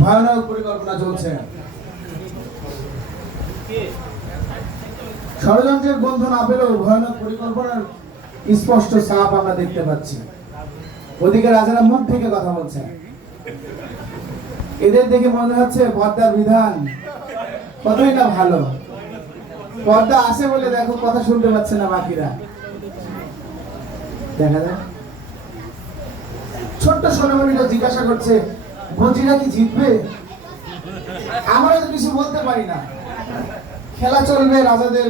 ভয়ানক পরিকল্পনা চলছে। ষড়যন্ত্রের গন্ধ না পেলেও ভয়ানক পরিকল্পনার স্পষ্ট ছাপ আমরা দেখতে পাচ্ছি। ওদিকে রাজারা মুখ থেকে কথা বলছে। এদের দেখে মনে হচ্ছে পর্দার বিধান কতই না ভালো। পর্দা আসে বলে দেখো কথা শুনতে পাচ্ছে না বাকিরা। দেখা যায় ছোট্ট সোনামণিরা জিজ্ঞাসা করছে মন্ত্রীরা কি জিতবে? আমরা তো কিছু বলতে পারি না। খেলা চলবে রাজাদের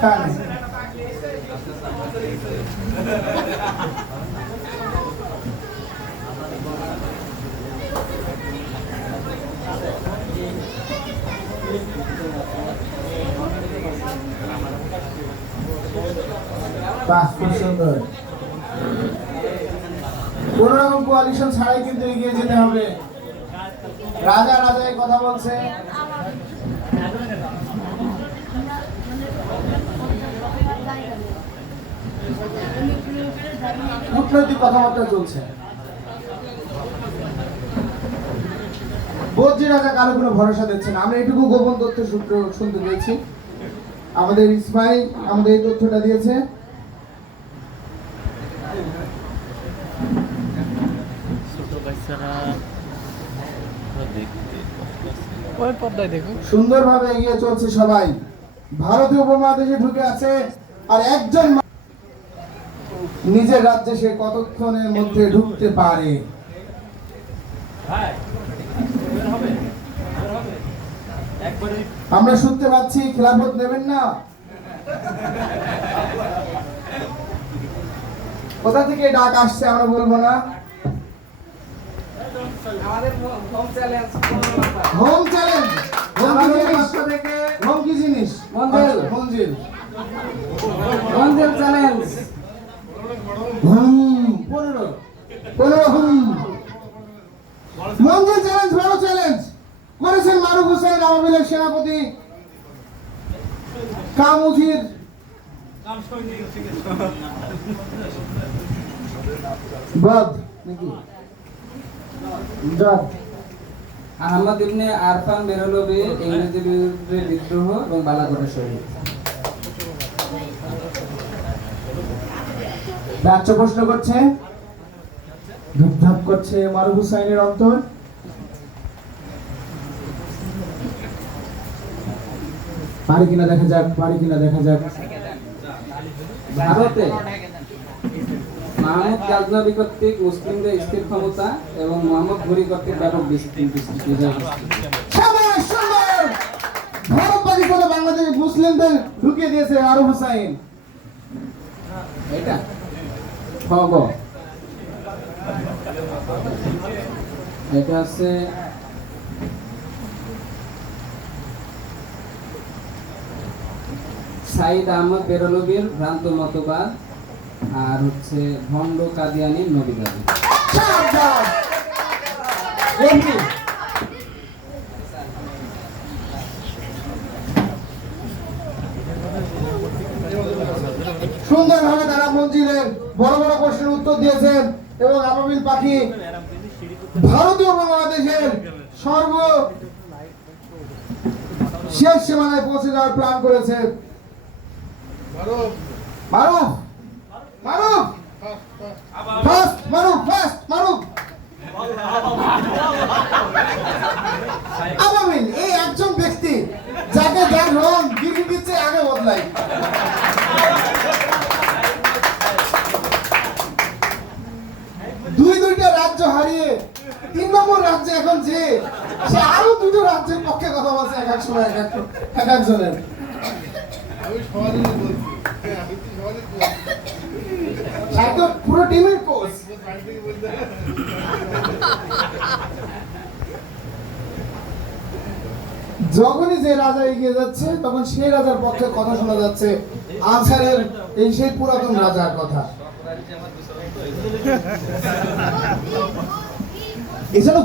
টানে। বাহ, খুব সুন্দর। কোন রকম কোয়ালিশন ছাড়াই কিন্তু এগিয়ে যেতে হবে। রাজা রাজায় কথা বলছে। কূটনৈতিক কথাবার্তা চলছে। বদ্রী রাজা কারো কোনো ভরসা দিচ্ছে না। আমরা এটুকু গোপন তথ্য সূত্র শুনতে পেয়েছি। আমাদের ইসমাইল আমাদের এই তথ্যটা দিয়েছে। সুন্দরভাবে এগিয়ে চলছে সবাই। ভারতীয় উপমহাদেশে ঢুকে আছে আর একজন নিজের রাজ্যে সে কতক্ষণের মধ্যে ঢুকতে পারে। আমরা শুনতে পাচ্ছি খেলাফত নেবেন না। কোথা থেকে ডাক আসছে আমরা বলবো না। Home challenge. হোম কি জিনিস? মঞ্জিল চ্যালেঞ্জ। 15 মঞ্জিল চ্যালেঞ্জ, বড় চ্যালেঞ্জ করেছেন মারুফ হোসেন আওয়ামী সেনাপতি কামুজির বাদ নাকি আহমদ ইবনে আরফান বেরলভী ইংরেজদের বিরুদ্ধে বিদ্রোহ এবং বালাকোটের শহীদ। বাচ্চা প্রশ্ন করছে, ধুপধাপ করছে মারুফ হোসেনের অন্তর। পারি কিনা দেখা যাক। ভারতে মাহমুদ গাজনবী কর্তৃক মুসলিমদের স্থির ক্ষমতা এবং মোহাম্মদ ঘুরি কর্তৃক ব্যাপক ভারত পাকিস্তানে বাংলাদেশ মুসলিমদের ঢুকিয়ে দিয়েছে মারুফ হোসেন। এটা এটা আছে সাইদ আহমদ বেরলভীর ভ্রান্ত মতবাদ আর হচ্ছে ভণ্ড কাদিয়ানির নবীবাদী। সুন্দরভাবে তারা মঞ্জিলের বড় বড় প্রশ্নের উত্তর দিয়েছেন এবং আবাবিল পাখি ভারতীয় উপমহাদেশের শেষ সীমানায় পৌঁছে যাওয়ার প্ল্যান করেছে। মারুফ আবাবিল এই একজন ব্যক্তি যাকে যার রং গিরগিটির চেয়ে আগে বদলায়। দুইটা রাজ্য হারিয়ে 3 নম্বর রাজ্যে এখন যে সে আরো 2টো রাজ্যের পক্ষে কথা বলছে এক এক সময় এক একজনের। পুরো টিমের কোচ। যখনই যে রাজা এগিয়ে যাচ্ছে তখন সেই রাজার পক্ষে কথা শোনা যাচ্ছে আনসারের এই সেই পুরাতন রাজার কথা। এছাড়া